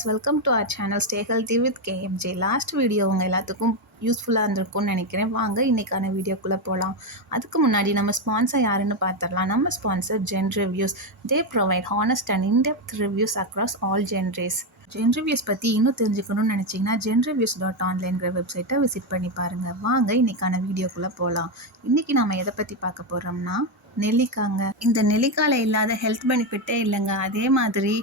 Friends, welcome to our channel stay healthy with KMJ. Last video உங்கள் எல்லாத்துக்கும் யூஸ்ஃபுல்லாக இருந்திருக்கும்னு நினைக்கிறேன். வாங்க இன்றைக்கான வீடியோக்குள்ளே போகலாம். அதுக்கு முன்னாடி நம்ம ஸ்பான்சர் யாருன்னு பார்த்துடலாம். நம்ம sponsor Zen reviews. They provide honest and in-depth reviews across all genres. Zen reviews பற்றி இன்னும் தெரிஞ்சுக்கணும்னு நினச்சிங்கன்னா genreviews.onlineங்கிற வெப்சைட்டை விசிட் பண்ணி பாருங்கள். வாங்க இன்றைக்கான வீடியோக்குள்ளே போகலாம். இன்றைக்கி நம்ம எதை பற்றி பார்க்க போகிறோம்னா நெல்லிக்காங்க. இந்த நெல்லிக்காயில் இல்லாத ஹெல்த் பெனிஃபிட்டே இல்லைங்க. அதே மாதிரி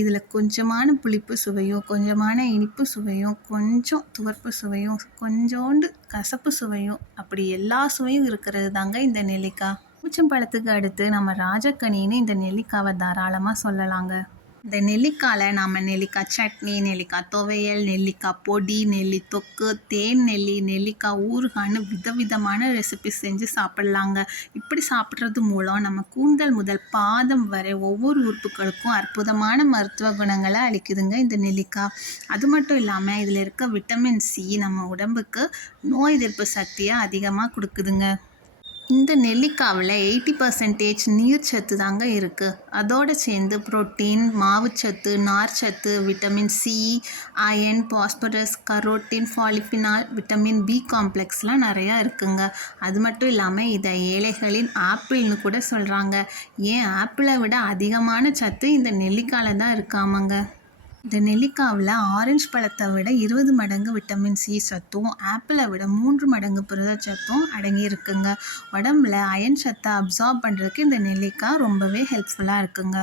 இதில் கொஞ்சமான புளிப்பு சுவையும், கொஞ்சமான இனிப்பு சுவையும், கொஞ்சம் துவர்ப்பு சுவையும், கொஞ்சோண்டு கசப்பு சுவையும், அப்படி எல்லா சுவையும் இருக்கிறது தாங்க இந்த நெல்லிக்காய். பூச்சம்பழத்துக்கு அடுத்து நம்ம ராஜக்கனின்னு இந்த நெல்லிக்காவை தாராளமாக சொல்லலாங்க. இந்த நெல்லிக்காயில் நாம் நெல்லிக்காய் சட்னி, நெல்லிக்காய் துவையல், நெல்லிக்காய் பொடி, நெல்லி தொக்கு, தேன் நெல்லி, நெல்லிக்காய் ஊறுகான்னு விதவிதமான ரெசிபி செஞ்சு சாப்பிட்லாங்க. இப்படி சாப்பிட்றது மூலம் நம்ம கூந்தல் முதல் பாதம் வரை ஒவ்வொரு உறுப்புகளுக்கும் அற்புதமான மருத்துவ குணங்களை அளிக்குதுங்க இந்த நெல்லிக்காய். அது மட்டும் இல்லாமல் இதில் இருக்க விட்டமின் சி நம்ம உடம்புக்கு நோய் எதிர்ப்பு சக்தியை அதிகமாக கொடுக்குதுங்க. இந்த நெல்லிக்காவில் 80% நீர் சத்து தாங்க இருக்குது. அதோடு சேர்ந்து புரோட்டீன், மாவுச்சத்து, நார்ச்சத்து, vitamin C, iron, phosphorus, carotene, polyphenol, vitamin B காம்ப்ளெக்ஸ்லாம் நிறையா இருக்குங்க. அது மட்டும் இல்லாமல் இதை ஏழைகளின் ஆப்பிள்னு கூட சொல்கிறாங்க. ஏன் ஆப்பிளை விட அதிகமான சத்து இந்த நெல்லிக்காயில் தான் இருக்காமங்க. இந்த நெல்லிக்காவில் ஆரஞ்சு பழத்தை விட 20 மடங்கு விட்டமின் சி சத்தும், ஆப்பிளை விட 3 மடங்கு புரதச்சத்தும் அடங்கி இருக்குங்க. உடம்புல அயன் சத்தை அப்சார்ப் பண்ணுறதுக்கு இந்த நெல்லிக்காய் ரொம்பவே ஹெல்ப்ஃபுல்லாக இருக்குங்க.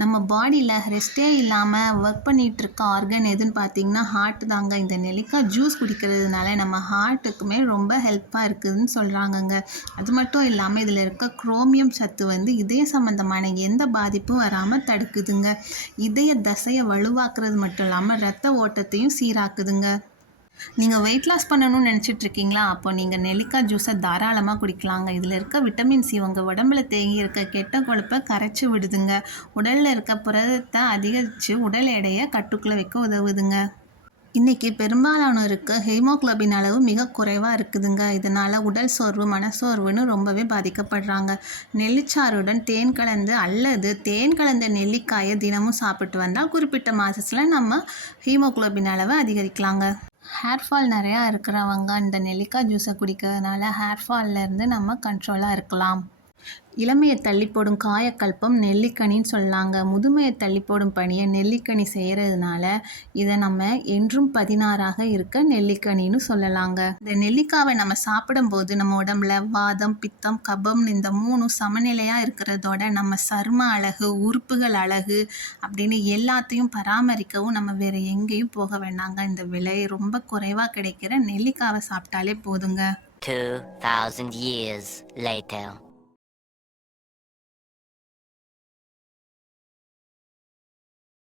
நம்ம பாடியில் ரெஸ்ட்டே இல்லாமல் ஒர்க் பண்ணிகிட்டு இருக்க ஆர்கன் எதுன்னு பார்த்தீங்கன்னா ஹார்ட் தாங்க. இந்த நெல்லிக்காய் ஜூஸ் குடிக்கிறதுனால நம்ம ஹார்ட்டுக்குமே ரொம்ப ஹெல்ப்பாக இருக்குதுன்னு சொல்கிறாங்கங்க. அது மட்டும் இல்லாமல் இதில் இருக்க குரோமியம் சத்து இதய சம்மந்தமான எந்த பாதிப்பும் வராமல் தடுக்குதுங்க. இதய தசையை வலுவாக்குறது மட்டும் இல்லாமல் ரத்த ஓட்டத்தையும் சீராக்குதுங்க. நீங்கள் வெயிட் லாஸ் பண்ணணும்னு நினச்சிட்ருக்கீங்களா? அப்போ நீங்கள் நெல்லிக்காய் ஜூஸை தாராளமாக குடிக்கலாங்க. இதில் இருக்க விட்டமின் சி உங்கள் உடம்புல தேங்கி இருக்க கெட்ட கொழுப்பை கரைச்சி விடுதுங்க. உடலில் இருக்க புரதத்தை அதிகரித்து உடல் எடையை கட்டுக்குள்ளே வைக்க உதவுதுங்க. இன்றைக்கி பெரும்பாலானோருக்கு ஹீமோகுளோபின் அளவு மிக குறைவாக இருக்குதுங்க. இதனால் உடல் சோர்வு, மனசோர்வுன்னு ரொம்பவே பாதிக்கப்படுறாங்க. நெல்லிச்சாறுடன் தேன் கலந்து அல்லது தேன் கலந்த நெல்லிக்காயை தினமும் சாப்பிட்டு வந்தால் குறிப்பிட்ட மாதத்தில் நம்ம ஹீமோகுளோபின் அளவை அதிகரிக்கலாங்க. ஹேர் ஃபால் நிறையா இருக்கிறவங்க இந்த நெல்லிக்காய் ஜூஸை குடிக்கிறதுனால ஹேர் ஃபால்லேருந்து நம்ம கண்ட்ரோலாக இருக்கலாம். இளமையை தள்ளி போடும் காயக்கல்பம் நெல்லிக்கனின்னு சொல்லாங்க. முதுமையை தள்ளி போடும் பணியை நெல்லிக்கனி செய்கிறதுனால இதை நம்ம என்றும் 16ஆக இருக்க நெல்லிக்கனின்னு சொல்லலாங்க. இந்த நெல்லிக்காவை நம்ம சாப்பிடும்போது நம்ம உடம்புல வாதம், பித்தம், கபம் இந்த 3 சமநிலையாக இருக்கிறதோட நம்ம சரும அழகு, உறுப்புகள் அழகு அப்படின்னு எல்லாத்தையும் பராமரிக்கவும் நம்ம வேறு எங்கேயும் போக வேண்டாங்க. இந்த விலை ரொம்ப குறைவாக கிடைக்கிற நெல்லிக்காவை சாப்பிட்டாலே போதுங்க. 2000 years later.